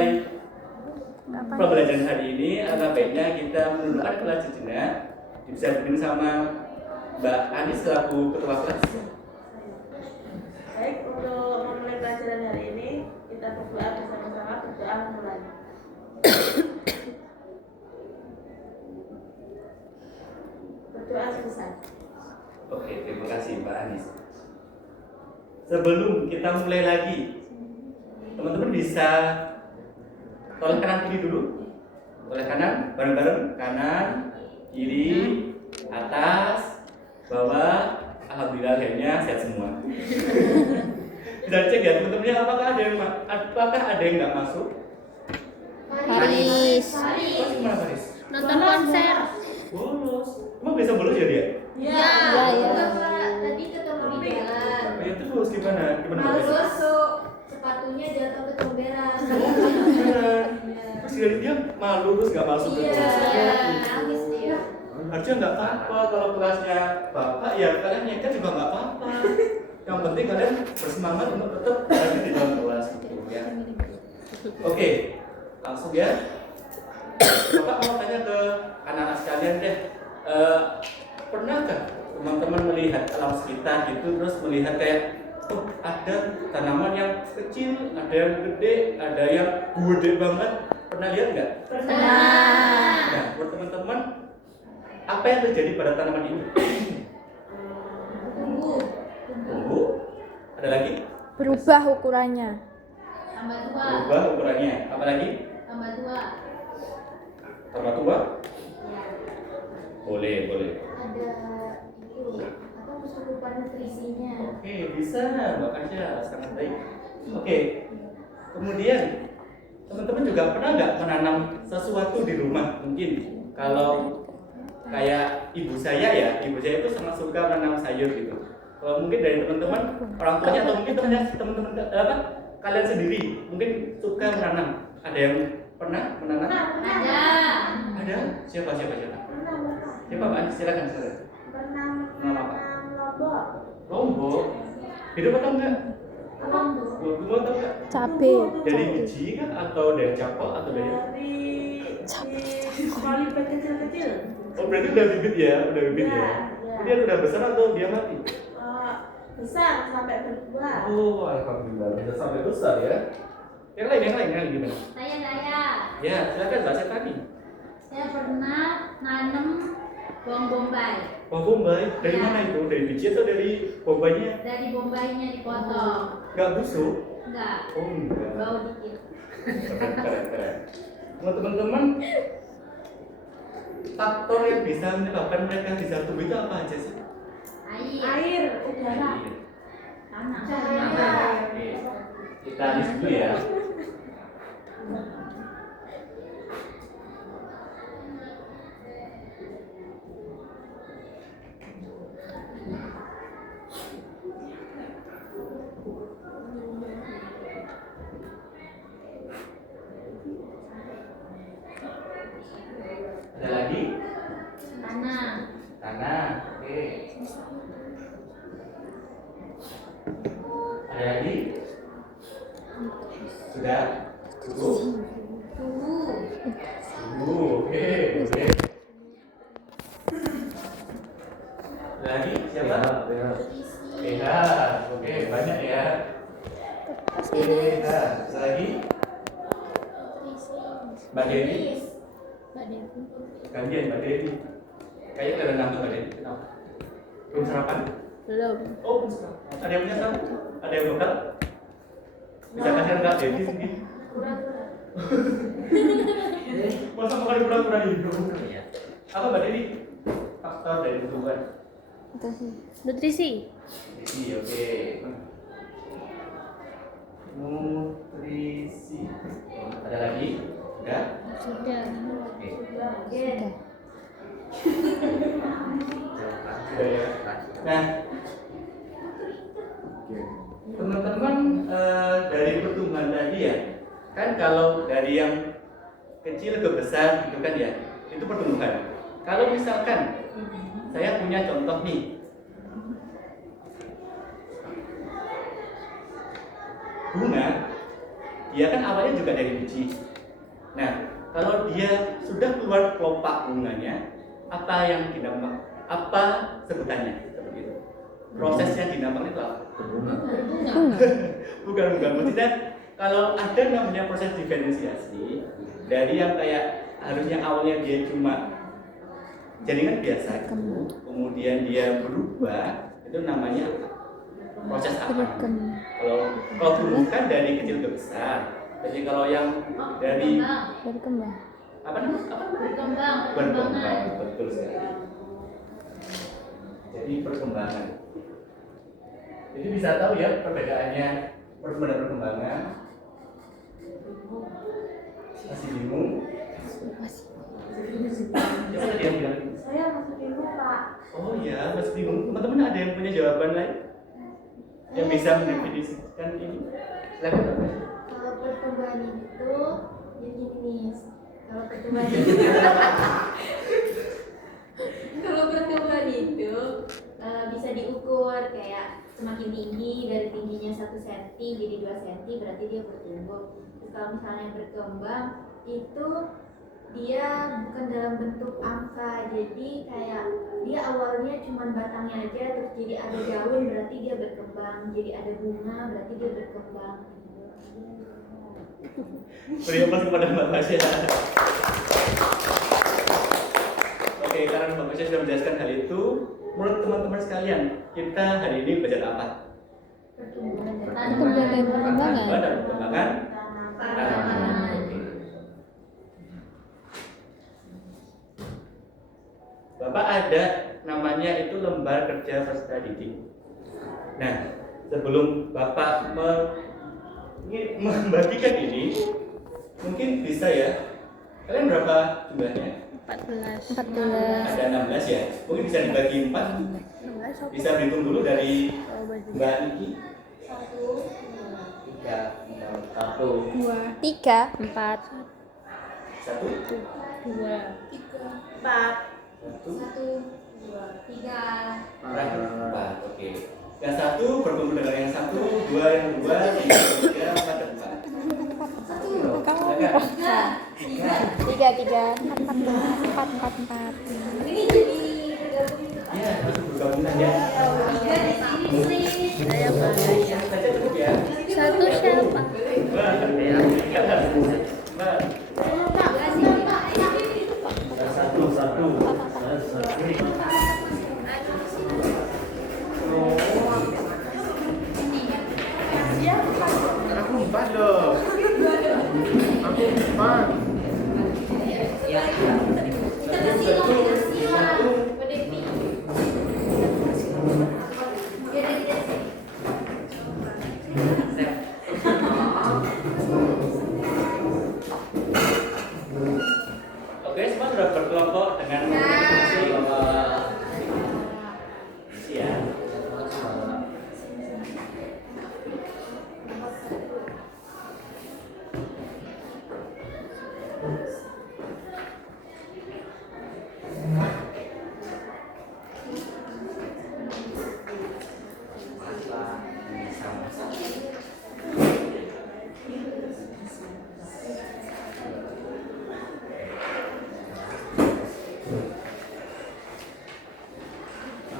memulai pembelajaran hari ini, alangkah baiknya kita menundukkan kelas sejenak. Bisa dipimpin sama Mbak Anis selaku ketua kelas. Baik, untuk memulai pelajaran hari ini kita berdoa bersama-sama. Berdoa mulai. Berdoa selesai. Oke, terima kasih Mbak Anis. Sebelum kita mulai lagi, teman-teman bisa tolak kanan kiri dulu. Tolak kanan, bareng-bareng. Kanan, kiri, atas, bawah. Alhamdulillah akhirnya sehat semua. Bisa cek ya teman-temannya, apakah ada yang nggak masuk? Haris. Oh, gimana Faris? Nonton konser. Bolos. Emang bisa bolos ya dia? Ya. Tadi ketemu di jalan. Ya terus gimana? Gimana Lalu Faris? masuk sepatunya jatuh ke comberan. Terus dia malu terus nggak masuk ke kelas. Nangis dia. Harusnya nggak apa-apa kalau kelasnya bapak ya kalian nyekat juga nggak apa-apa. Yang penting kalian bersemangat untuk tetap berada di dalam kelas gitu ya. Oke, langsung ya. Bapak mau tanya ke anak-anak sekalian deh. Pernahkah teman-teman melihat alam sekitar gitu terus melihat kayak oh ada tanaman yang kecil, ada yang gede, ada yang gede banget. Pernah lihat nggak? Pernah. Nah, buat teman-teman, apa yang terjadi pada tanaman itu? Tumbuh. Ada lagi? Berubah ukurannya. Tambah tua. Berubah ukurannya. Apa lagi? Tambah tua. Tambah tua? Ya. Boleh. Ada itu apa kesurupan nutrisinya. Oke, bisa. Mbak Kasia, sangat baik. Oke. Kemudian, teman-teman juga pernah nggak menanam sesuatu di rumah? Mungkin kalau kayak ibu saya itu sangat suka menanam sayur gitu. Kalau mungkin dari teman-teman, orang tuanya atau mungkin teman-teman kalian sendiri mungkin suka menanam. Ada yang pernah menanam? Ada. Ada? Siapa? Pernah. Siapa Pak? Silakan. Pernah Menanam apa? lombok. Lombok. Hidup atau enggak? Lombok atau enggak? Cabe. Dari biji kah? Atau dari cakok? Atau dari? Dari polybag kecil-kecil. Oh berarti udah bibit ya? Ya. Dia udah besar atau dia mati? Besar sampai berbuah. Oh, alhamdulillah bisa sampai besar ya. Yang lain gimana? Saya. Ya, silakan Mbak Setani. Saya pernah nanam bawang bombay. Bawang bombay, dari Ya. mana itu? Dari biji atau dari bombaynya? Dari bombaynya dipotong. Nggak busuk? Enggak. Oh enggak. Bau dikit. Keren. Nah, teman-teman, faktor yang bisa menyebabkan mereka bisa tumbuh itu apa aja sih? Air, udara. Tanah. Oke. Kita list dulu ya. Ada lagi? Tanah. Oke. Ada lagi? Sudah? Cukup? Oke. Ada lagi? Siapa? PH. Oke, banyak ya. PH. Ada lagi? Mbak Devi. Gantian Mbak Devi. Kayaknya kalian nangkep Mbak Devi. Kenapa? Belum sarapan? Belum. Oh, belum sarapan. Ada yang punya sarapan? Ada yang bekal? Bisa kasih Mbak Devi mungkin? Masa makan pura-pura hidup? Apa Mbak Devi? Faktor dari tumbuhan. Nutrisi. Nutrisi, oke. Nutrisi. Ada lagi? Sudah? Sudah. Oke. Sudah. Sudah ya. Nah, teman-teman dari pertumbuhan tadi ya, kan kalau dari yang kecil ke besar gitu kan ya, itu pertumbuhan. Kalau misalkan saya punya contoh nih, bunga dia kan awalnya juga dari biji. Nah, kalau dia sudah keluar kelopak bunganya, apa yang dinamakan, apa sebutannya seperti itu? Prosesnya dinamakan itu apa? Bukan, maksudnya kalau ada namanya proses diferensiasi dari yang kayak harusnya awalnya dia cuma jaringan biasa, kemudian dia berubah, itu namanya apa? Proses apa? Kalau tumbuh kan dari kecil ke besar. Jadi kalau yang dari Berkembang. apa namanya? Berkembang. Berkembang, betul sekali. Jadi perkembangan. Jadi bisa tahu ya perbedaannya perkembangan. Masih bingung? Siapa tadi yang bilang? Saya masih bingung, Pak. Oh iya, masih bingung. Teman-teman ada yang punya jawaban lain? Yang bisa mendefinisikan ini? Silakan Pak. Kalau pertumbuhan itu jadi gini, kalau pertumbuhan itu kalau pertumbuhan itu bisa diukur kayak semakin tinggi, dari tingginya 1 cm jadi 2 cm berarti dia bertumbuh. Terus kalau misalnya berkembang itu dia bukan dalam bentuk angka, jadi kayak dia awalnya cuma batangnya aja, terus jadi ada daun berarti dia berkembang, jadi ada bunga berarti dia berkembang. Beri aplaus kepada Mbak Basya. Oke, karena Mbak Basya sudah menjelaskan hal itu, menurut teman-teman sekalian, kita hari ini belajar apa? Pertumbuhan dan Pertumbuhan dan perkembangan. Pertumbuhan dan perkembangan tanaman. Oke. Bapak ada namanya itu lembar kerja peserta didik. Nah, sebelum Bapak membagikan ini, mungkin bisa ya. Kalian berapa jumlahnya? 14. Ada 16 ya. Mungkin bisa dibagi 4. 16. Bisa berhitung dulu dari Oh, berarti. Mbak Niki. 2, 3, 4, 1, 2, 4. 1, 1, 2, 3. 4. Oke. Yang 1 berkumpul dengan yang 1, 2 yang 2, 3, 4 dan 4. tiga, 4. Ini jadi bergabung. Ya, harus bergabungan ya. Saya bangga. Saja cukup ya. 1 siapa? Mbak, ya. Mbak. Aku 4 loh. Aku 4. Oke, semua sudah berkelompok dengan masing-masing. Siap.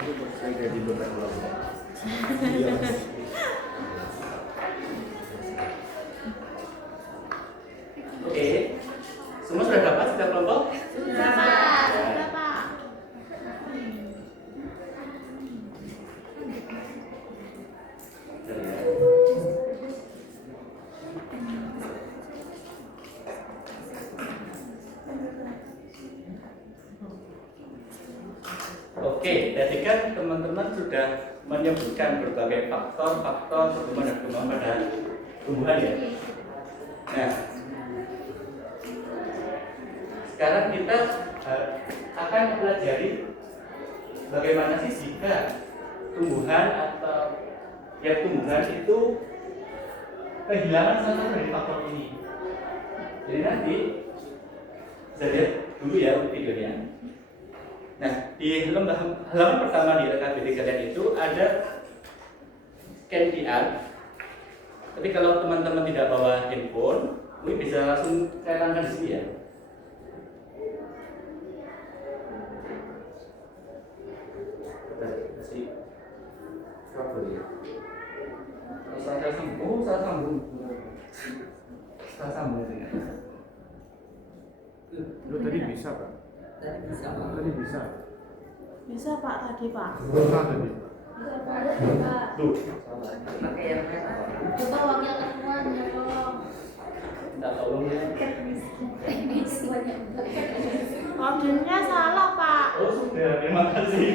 Aku percaya jadi beban kelompok. Oke. Semua sudah dapat setiap kelompok? Sudah, Pak. Oke, tadi kan teman-teman sudah menyebutkan berbagai faktor-faktor pertumbuhan dan perkembangan pada tumbuhan ya. Nah, sekarang kita akan mempelajari bagaimana sih jika tumbuhan atau ya tumbuhan itu kehilangan salah satu dari faktor ini. Jadi nanti bisa lihat dulu ya videonya. Nah, di halaman pertama di LKPD kalian itu ada scan QR. Tapi kalau teman-teman tidak bawa handphone, mungkin bisa langsung saya tangkan di sini ya. Kasih kabel ya. Saya sambung, saya sambung. Saya sambung dengan. Lu tadi bisa, Pak? Tadi bisa. Bisa Pak tadi Pak. Bisa tadi. Ada Pak. Tuh, salah. Pakai yang kayak apa? Coba wakil ketuanya tolong. Minta tolong ya. Teknis banyak. Kodenya salah Pak. Oh sudah, terima kasih.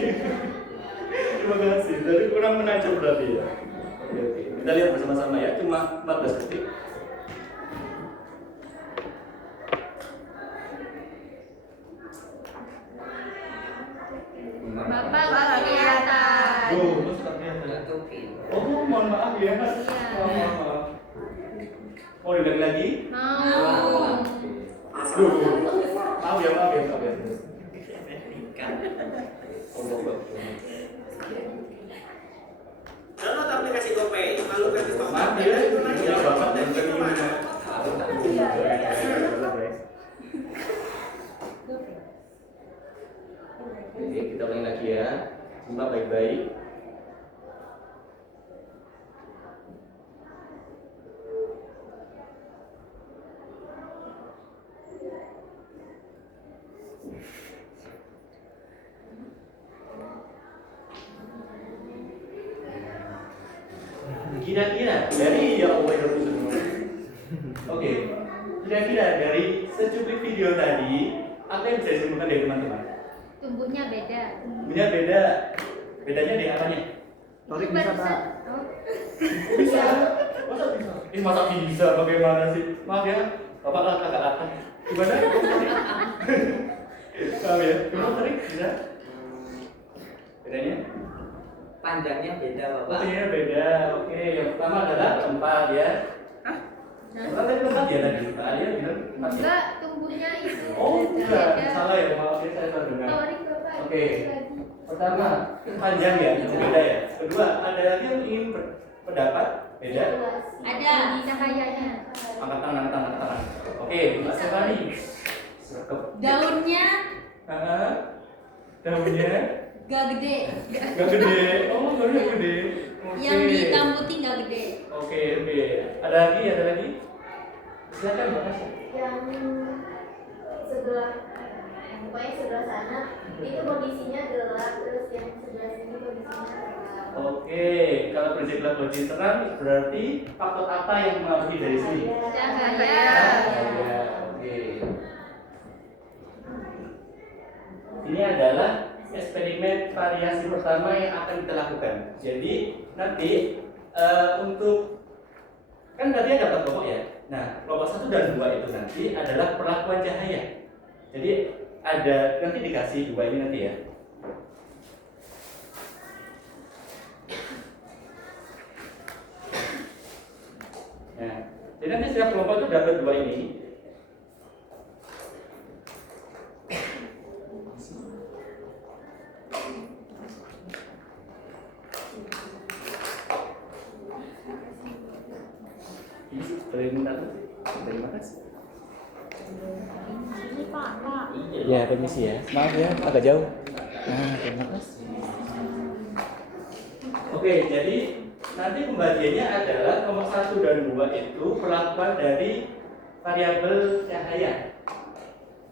Terima kasih. Jadi kurang menajam berarti ya. Oke, oke. Kita lihat bersama-sama ya. Cuma 14 detik. Bapak nggak kelihatan. Tuh, terus ternyata. Tutupin. Oh, mohon maaf ya. Maaf. Mau diulangi lagi? Mau. Duh. Maaf ya. Oh, Download aplikasi GoPay, lalu ganti maaf ya. Ini Bapak dan Ibu. Oke, kita ulangi lagi ya. Simak baik-baik. Kira-kira dari ya Allah ya semua. Oke, kira-kira dari secuplik video tadi apa yang bisa disimpulkan dari teman-teman? Tumbuhnya beda. Punya beda. Bedanya di apanya? Torik bisa, Pak. Oh, Bisa. Masa bisa? Masa bisa? Bagaimana sih? Maaf ya, Bapak lah kakak atas. Gimana? Maaf ya, gimana tarik? Bisa? Bedanya? Panjangnya beda, Bapak. Pastinya beda. Oke, yang pertama adalah tempat ya. Tempat tadi tempat ya tadi. Pak Alia bilang tempat ya. enggak, tumbuhnya itu. Oh, beda. enggak. Salah ya, maaf ya saya salah dengar. Sorry Bapak. Oke. lagi. Pertama, panjang ya, itu beda ya. Kedua, ada lagi yang ingin pendapat beda. Ada cahayanya. Angkat tangan. Oke, Mbak Stefani. Serkep. Daunnya Daunnya gak gede. nggak gede. Oh, daunnya gede. Oke. Yang dihitam putih gak gede. Oke. Ada lagi? Silakan Mbak Asya. Yang sebelah pokoknya sebelah sana itu kondisinya gelap, terus yang sebelah sini kondisinya terang. Oke, kalau prinsip gelap kondisi terang berarti faktor apa yang mempengaruhi dari sini? Cahaya. Cahaya. Oke. Ini adalah eksperimen variasi pertama yang akan kita lakukan. Jadi nanti untuk kan tadi ada 4 kelompok ya. Nah, kelompok 1 dan 2 itu nanti adalah perlakuan cahaya. Jadi ada nanti dikasih 2 ini nanti ya. Nah, jadi nanti setiap kelompok itu dapat 2 ini. Terima kasih. Ini Pak. Ya, permisi ya. Maaf ya, agak jauh. Nah, terima kasih. Oke, jadi nanti pembagiannya adalah nomor 1 dan 2 itu perlakuan dari variabel cahaya.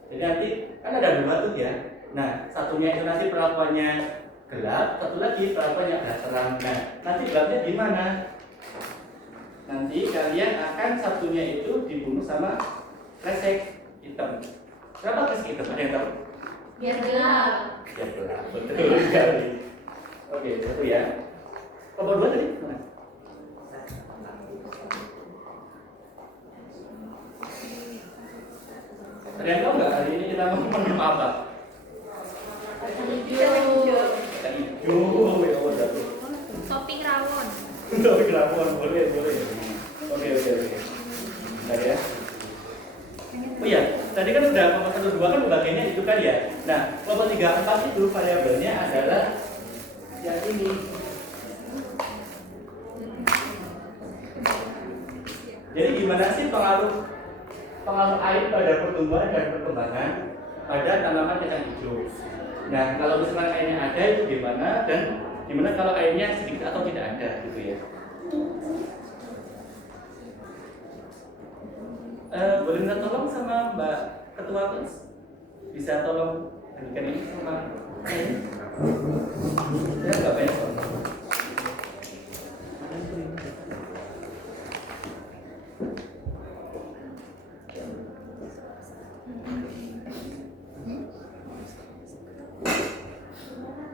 Jadi nanti kan ada 2 tuh ya. Nah, satunya itu nanti perlakuannya gelap, satu lagi perlakuannya agak terang. Nah, nanti gelapnya gimana? Nanti kalian akan satunya itu dibunuh sama kresek hitam. Kenapa kresek hitam? Ada yang tahu? Biar gelap. Ya gelap, betul sekali. Oke, satu ya. Nomor 2 tadi mana? Ada yang tahu nggak hari ini kita mau minum apa? Hijau. Ikan hijau, ya Allah jatuh. Topping rawon. Tapi kelakuan boleh. Oke. Bentar ya. Oh iya, tadi kan udah kelompok 1 2 kan pembagiannya itu kan ya. Nah, kelompok 3 4 itu variabelnya adalah yang ini. Jadi gimana sih pengaruh air pada pertumbuhan dan perkembangan pada tanaman kacang hijau? Nah, kalau misalkan airnya ada itu gimana, dan gimana kalau airnya sedikit atau tidak ada gitu ya? Boleh minta tolong sama Mbak Ketua Kelas? Bisa tolong berikan ini sama saya? Ya, nggak banyak soal.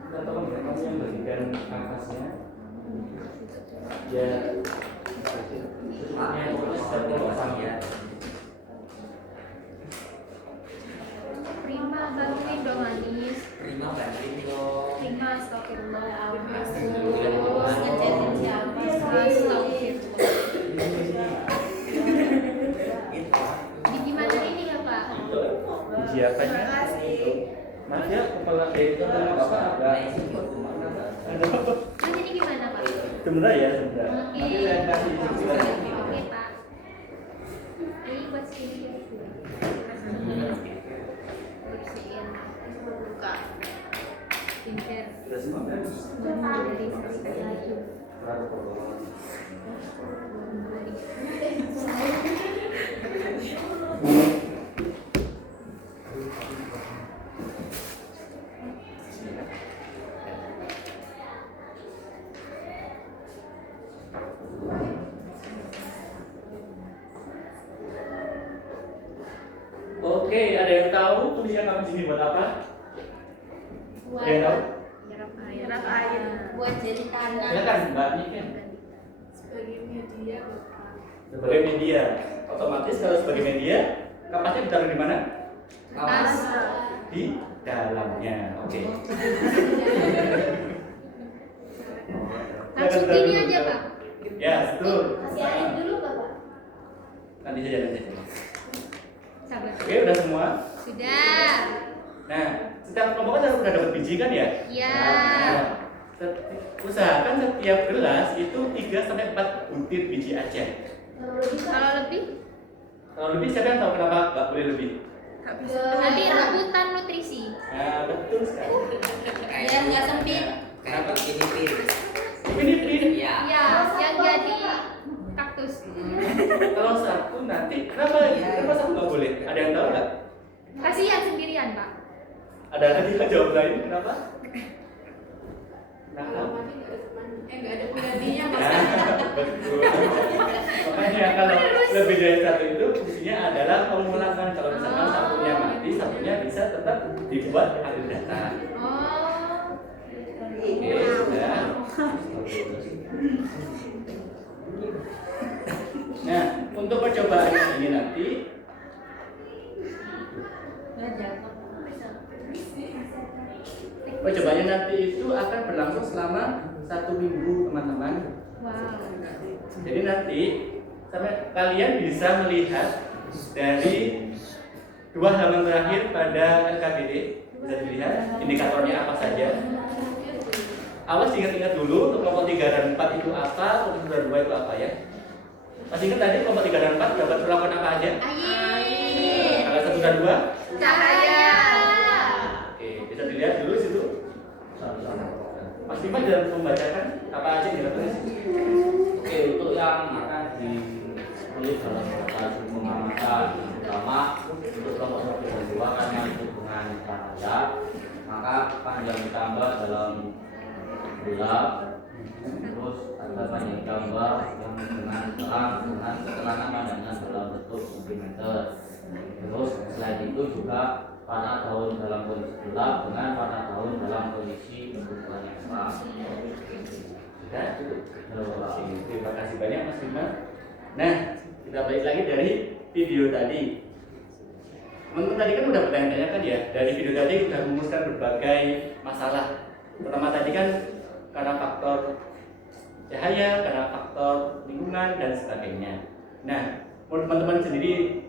Minta tolong ya, kamu yang berikan nafasnya. Ya, ya. Prima, bantuin dong Anis. Prima bantuin dong. Prima, astagfirullah. Astagfirullah. Ngechatin siapa? Astagfirullah. Di gimana ini ya Pak? Siapanya? Maaf ya, kepala itu Bapak agak ada apa? Nah, jadi gimana Pak? Sebentar ya, sebentar. Nanti saya kasih instruksi. Oke Pak. Ini buat sini. Bersihin. Buka. Pinter. Sudah semua kan? Dari laju. Oke, ada yang tahu tulisan kamu di sini buat apa? Ada yang tahu? Nyerap air. Buat jadi tanah. Silakan Mbak Niken. Sebagai media Bapak. Sebagai media, otomatis kalau sebagai media, kapasnya ditaruh di mana? Atas. Di dalamnya. Oke. Langsung gini aja Pak. Ya, betul. Kasih air dulu Bapak. Nanti saja nanti. Sabar. Oke, udah semua. Sudah. Nah, setiap kelompok kan udah dapat biji kan ya? Iya. Nah, usahakan setiap gelas itu 3-4 butir biji aja. Kalau lebih, Kalau lebih siapa yang tahu kenapa nggak boleh lebih? nanti rebutan nutrisi. Nah, betul sekali. Biar nggak sempit. Kenapa gini pin? Ini pin. Iya. Iya, yang jadi kaktus. Kalau satu nanti kenapa satu nggak boleh? Ada yang tahu nggak? Kasihan sendirian Pak. Ada lagi yang jawab lain kenapa? Kalau Kenapa? mati nggak ada teman, nggak ada penggantinya Mas. Nah, betul. Makanya kalau lebih dari satu itu fungsinya adalah pengulangan. Kalau misalkan satunya mati, satunya bisa tetap dibuat akhir data. Oh. Oke, sudah. Nah, untuk percobaan ini nanti percobaannya nanti itu akan berlangsung selama 1 minggu teman-teman. Wow. Jadi nanti sampai kalian bisa melihat dari 2 halaman terakhir pada LKPD, bisa dilihat indikatornya apa saja. Awas ingat-ingat dulu untuk kelompok 3 dan 4 itu apa, kelompok 2 itu apa ya. Masih ingat tadi kelompok 3 dan 4 dapat perlakuan apa aja? Air. Kalau 1 dan 2? Cahaya. Oke, bisa dilihat dulu situ. Mas Bima dalam membacakan apa aja yang dilakukan? Oke, untuk yang akan ditulis dalam proses pengamatan pertama untuk kelompok 1 dan 2 karena hubungan cahaya, maka panjang ditambah dalam gelap, terus ada panjang gambar yang dengan terang dengan keterangan panjangnya dalam bentuk sentimeter. Terus selain itu juga warna daun dalam kondisi gelap dengan warna daun dalam kondisi bentukan yang terang. Sudah? Terima kasih banyak Mas Bima. Nah, kita balik lagi dari video tadi. Teman-teman tadi kan udah bertanya-tanya kan ya, dari video tadi sudah merumuskan berbagai masalah. Pertama tadi kan karena faktor cahaya, karena faktor lingkungan dan sebagainya. Nah, menurut teman-teman sendiri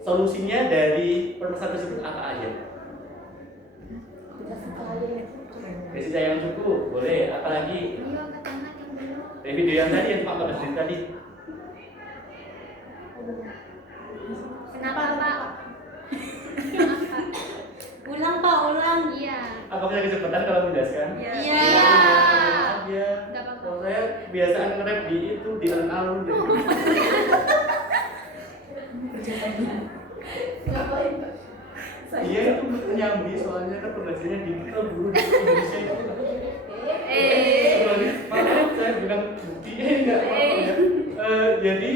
solusinya dari permasalahan tersebut apa aja? Kasih saya yang cukup, boleh. Apalagi Ayo ke tengah yang belum. dari video yang tadi yang 14 menit tadi. Kenapa Pak? Ulang Pak, ulang. Iya. Apakah kecepatan kalau menjelaskan? Iya. Maaf ya. Nggak apa-apa. Kalau saya kebiasaan nge-rap di itu di alun-alun deh. Ngapain Pak? Iya itu nyambi soalnya kan pengajiannya di kita guru di Indonesia itu. Makanya saya bilang bukti enggak apa-apa ya. Jadi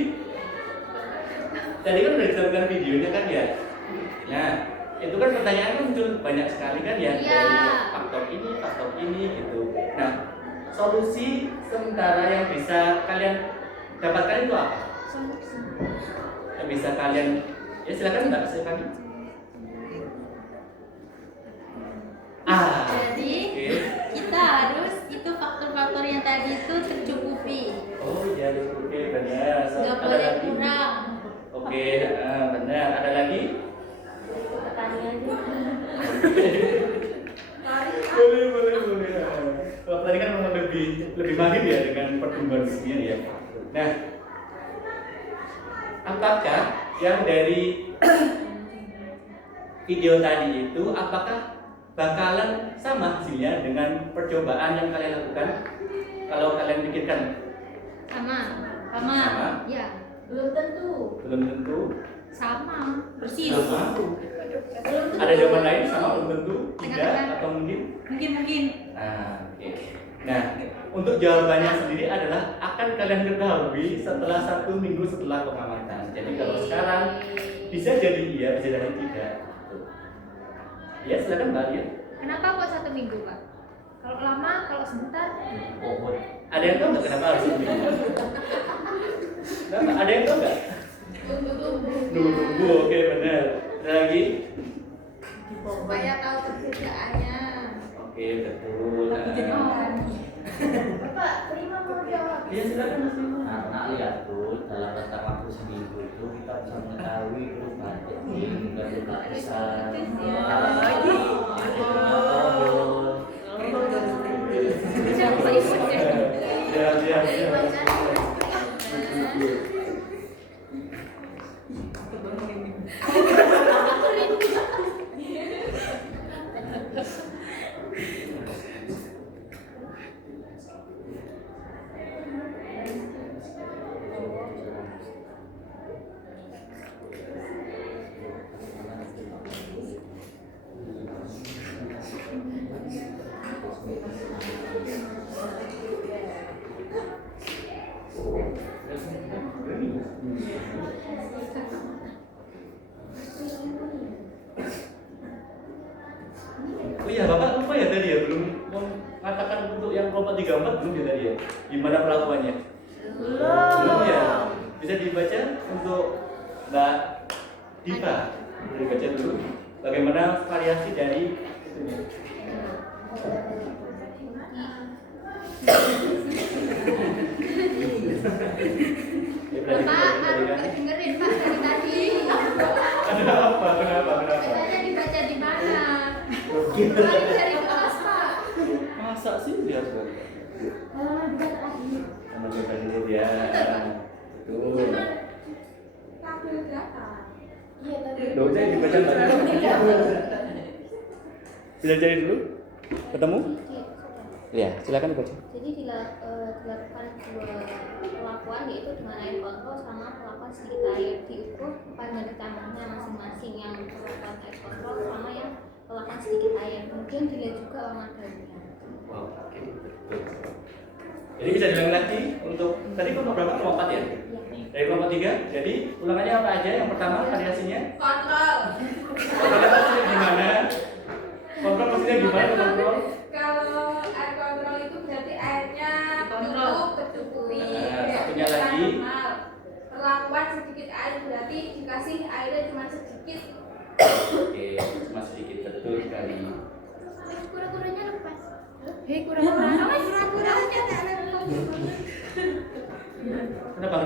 tadi kan udah disampaikan videonya kan ya. Nah itu kan pertanyaan kan muncul banyak sekali kan ya, Iya. dari faktor ini gitu. Nah solusi sementara yang bisa kalian dapatkan itu apa? Yang bisa kalian ya silakan Mbak Stefani. Jadi Oke. kita harus itu faktor-faktor yang tadi itu tercukupi. Oh iya, oke benar. Nggak Ada boleh lagi? kurang. Oke, benar. Ada lagi? Pertanian Boleh. Kalau tadi kan memang lebih mahir ya dengan pertumbuhan bisnisnya ya. Nah, apakah yang dari video tadi itu apakah bakalan sama hasilnya dengan percobaan yang kalian lakukan? Kalau kalian pikirkan Sama. sama. sama, Iya. Belum tentu. belum tentu. Sama. Persis. Sama. Belum tentu. Ada jawaban lain sama belum tentu, tidak Tengah-tengah. atau mungkin? Mungkin. Oke. Nah, untuk jawabannya sendiri adalah akan kalian ketahui setelah 1 minggu setelah pengamatan. Jadi kalau sekarang bisa jadi iya, bisa jadi tidak. Ya, silakan Mbak Lia. Kenapa kok 1 minggu Pak? Kalau lama, kalau sebentar? Oh, ada yang tahu nggak kenapa harus 1 minggu? Kenapa? Ada yang tahu nggak? Nunggu, oke benar. Ada lagi? Supaya tahu perbedaannya. Oke, betul. Bapak, terima mau jawab. Iya, silakan Mas Bimo. Karena lihat tuh dalam rentang waktu seminggu itu kita bisa mengetahui terus budgeting dan juga bisa Siapa ibunya? Siap. Oh iya, Bapak lupa ya tadi ya, belum mengatakan untuk yang kelompok 34 belum ya tadi ya? Gimana pelakuannya? Belum ya? Bisa dibaca untuk Mbak Diva. Bisa dibaca dulu bagaimana variasi dari itunya. Bapak, harus dengerin Pak dari tadi. Kenapa? Katanya dibaca di mana? Kemarin dari kelas Pak. Masa sih dia harus baca? Sama juga dulu dia. Betul. Iya tadi. Loh, saya dibaca tadi. Bisa cari dulu? Ketemu? Iya, silakan dibaca. Jadi dilakukan dua perlakuan yaitu dengan air kontrol sama perlakuan sedikit air, diukur kepanjangan kecamahnya masing-masing yang perlakuan air kontrol sama yang perlakuan sedikit air, kemudian dilihat juga warna daunnya. Wow, oke, betul. Jadi bisa diulang lagi untuk tadi kelompok berapa? Kelompok 4 ya? Iya. Dari kelompok 3. Jadi ulangannya apa aja? Yang pertama variasinya? Kontrol. Kontrol maksudnya gimana? Kontrol maksudnya gimana kontrol? Kalau air kontrol itu berarti airnya cukup tercukupi. Nah, satunya lagi. Normal. Perlakuan sedikit air berarti dikasih airnya cuma sedikit. Oke, cuma sedikit, betul sekali. Kura-kuranya lepas. Hei kura-kuranya tak lepas. Kenapa?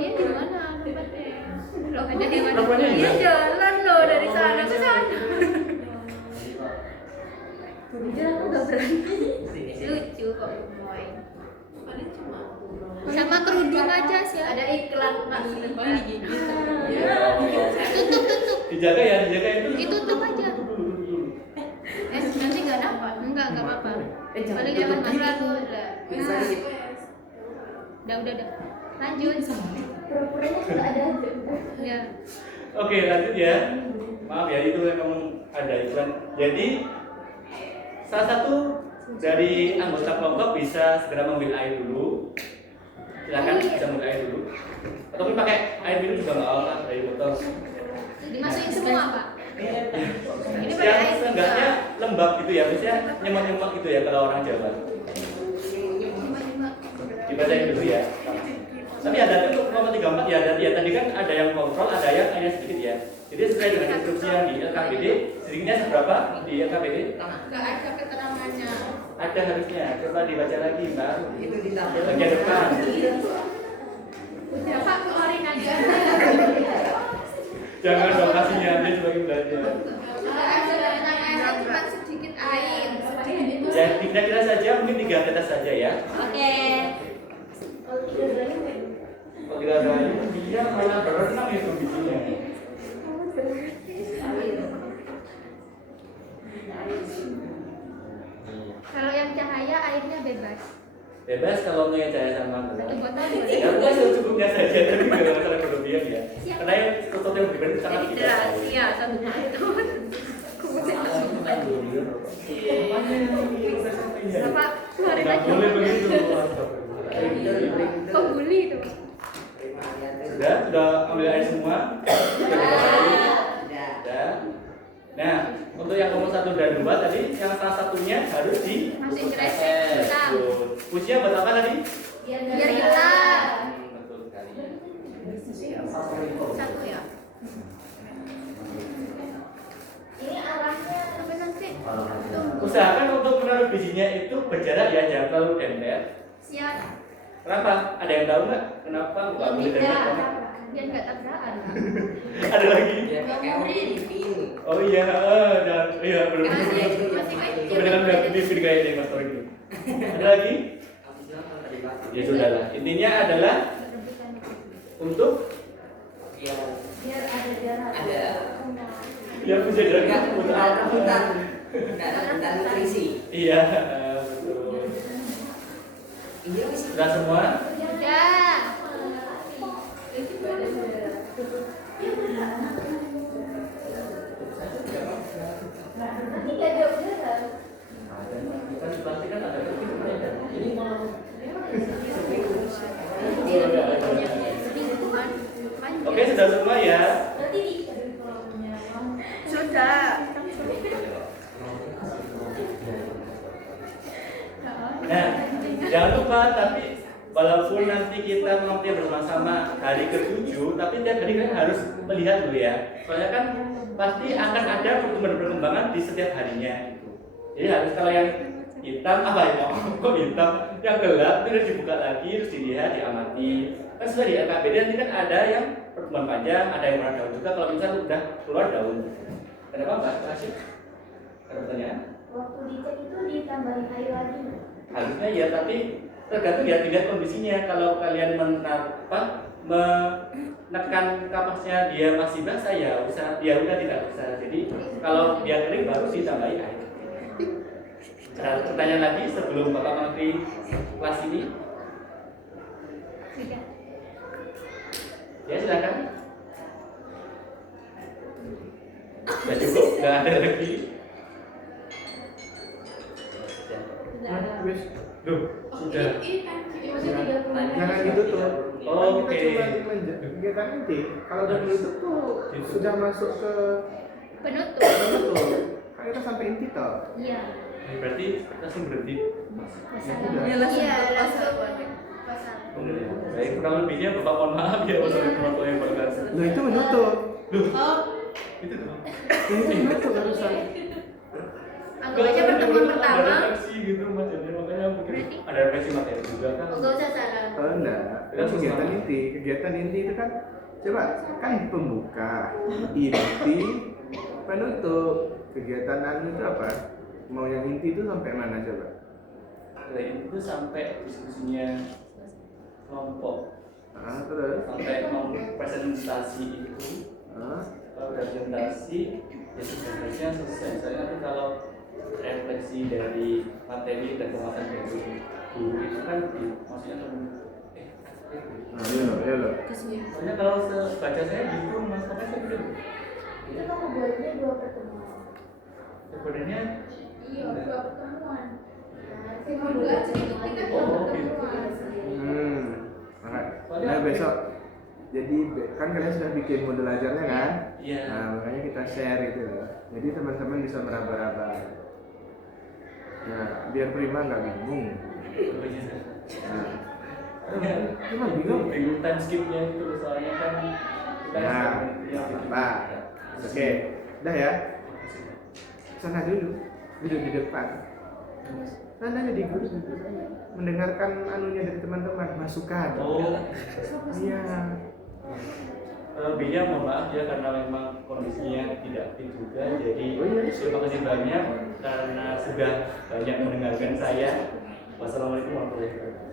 Dia di mana? Tempatnya. Loh, ada di mana? Kura-kuranya di Dia mana? jalan loh dari sana ke sana. Jujur aku gak berani. Lucu kok gemoy. Sama kerudung Tutup aja sih. Ada iklan Pak Sultan digigit. Dijaga ya, dijaga itu. Ditutup aja. Nanti nggak dapat. Enggak apa-apa. Paling dapat masalah tuh. Udah. Lanjut. Pura-puranya sudah ada. Ya. Oke, lanjut ya. Maaf ya, itu memang ada iklan. Jadi salah satu dari anggota kelompok bisa segera mengambil air dulu. Silakan bisa mengambil air dulu. Ataupun pakai air minum juga nggak apa-apa dari botol. Dimasukin semua Pak. Ini pakai Yang air. seenggaknya lembab gitu ya, biasanya nyemak-nyemak gitu ya kalau orang Jawa. Dibacain dulu ya. Tapi ada untuk nomor 34 ya, ya tadi kan ada yang kontrol, ada yang hanya sedikit ya. Jadi sesuai dengan instruksi yang di LKPD, sedikitnya seberapa di LKPD? Nggak ada keterangannya. Ada harusnya, coba dibaca lagi Mbak. Itu ditambah Bagian depan. Ya Pak, keluarin aja. Jangan dong kasihnya aja sebagai belajar. Nggak ada keterangannya, cuma sedikit air. Ya kira-kira saja mungkin 3 tetes saja ya. Oke. Kalau tidak ada air, dia malah berenang itu bijinya. Kalau yang cahaya airnya bebas. Bebas kalau mau yang cahaya sama Satu gelap. botol boleh. Ya udah secukupnya saja, tapi nggak masalah berlebihan ya. Karena yang sesuatu yang berbeda itu sangat tidak. Iya, satu botol. Bapak keluarin Nggak aja. boleh begitu. Kok bully itu? Sudah ambil air semua. Tidak. Sudah. Nah, untuk yang nomor 1 dan 2 tadi, yang salah satunya harus di Masukin kresek hitam. Fungsinya buat apa tadi? Biar hilang. Betul sekali. Satu ya. Ini arahnya Sampai nanti. Usahakan untuk menaruh bijinya itu berjarak ya, jangan terlalu dempet. Siap. Kenapa? Ada yang tahu nggak? Kenapa nggak boleh dempet? Biar nggak tabrakan. Ada lagi? Dia pakai Filipin. Oh iya, dan iya benar. Kebanyakan nggak Filipin kayaknya Mas Tori. Ada lagi? Aku bilang kan tadi Pak. Ya sudah lah. Intinya adalah untuk biar ada jarak. Ada. ya bisa jarak Enggak, untuk ada apa? rebutan. Enggak ada rebutan nutrisi. Iya, betul. Iya wis. Sudah semua? Udah. Nanti nggak ada udara. Kan pasti kan ada ini mau. Oke, sudah semua ya. Nanti di kolomnya. Sudah. Nah, jangan lupa tapi walaupun nanti kita mengerti bersama-sama hari ke-7, tapi tiap hari kan harus melihat dulu ya. Soalnya kan pasti akan ada perkembangan di setiap harinya itu. Jadi harus kalau yang hitam apa ya? Kok hitam? Yang gelap itu harus dibuka lagi, terus dilihat, diamati. Kan sudah di LKPD nanti kan ada yang pertumbuhan panjang, ada yang warna daun juga. Kalau misalnya udah keluar daun, kenapa Mbak Rashid? Ada pertanyaan? Waktu dicek itu ditambahin air lagi. Harusnya ya, tapi tergantung ya dilihat kondisinya. Kalau kalian menekan kapasnya dia masih basah ya udah tidak usah. Jadi kalau dia kering baru ditambahin air. Ada pertanyaan lagi sebelum Bapak mengakhiri kelas ini? Sudah. Ya silakan. Sudah cukup, nggak ada lagi. Wis, Loh, sudah. jangan ditutup. Oh, Kan oke. kita cuma kegiatan inti. Kalau udah ditutup tuh sudah masuk ke Penutup. penutup. Kan kita sampai inti toh. Iya. Berarti langsung berhenti. Udah. Ya langsung Iya, pasal. pasang. Baik, kurang lebihnya Bapak mohon maaf ya untuk penonton yang berkas. Loh itu menutup. Oh, Itu tuh. Itu menutup harusan. Anggap aja pertemuan pertama. Ada refleksi gitu Mas, jadi makanya mungkin ada refleksi materi juga kan. Enggak usah saran. Oh enggak, kan kegiatan inti. Kegiatan inti itu kan coba kan pembuka, inti, penutup. Kegiatan anu itu apa? Mau yang inti itu sampai mana coba? Dari itu sampai diskusinya kelompok. Terus? sampai mau presentasi itu. Ah, Kalau udah presentasi ya sebenarnya selesai. Saya nanti kalau refleksi dari materi dan pembahasan dari guru itu kan maksudnya iya loh. soalnya kalau baca saya gitu mas apa saya belum Itu kamu buatnya 2 pertemuan. sebenarnya Iya, 2 pertemuan. Nah, Simulasi itu kan 2 Oh, pertemuan. Nah besok jadi kan kalian sudah bikin model ajarnya kan? iya. Nah makanya kita share itu loh. Jadi teman-teman bisa meraba-raba. Nah biar Prima nggak bingung. Nah, Prima bingung. Time skipnya itu soalnya kan kita Nah, apa? Oke, udah ya. Sana dulu, duduk di depan. Sana di guru mendengarkan anunya dari teman-teman, masukan. Oh Iya. lebihnya mohon maaf ya karena memang kondisinya tidak fit juga, jadi Oh, iya. terima kasih banyak karena sudah banyak mendengarkan saya. Wassalamualaikum warahmatullahi wabarakatuh.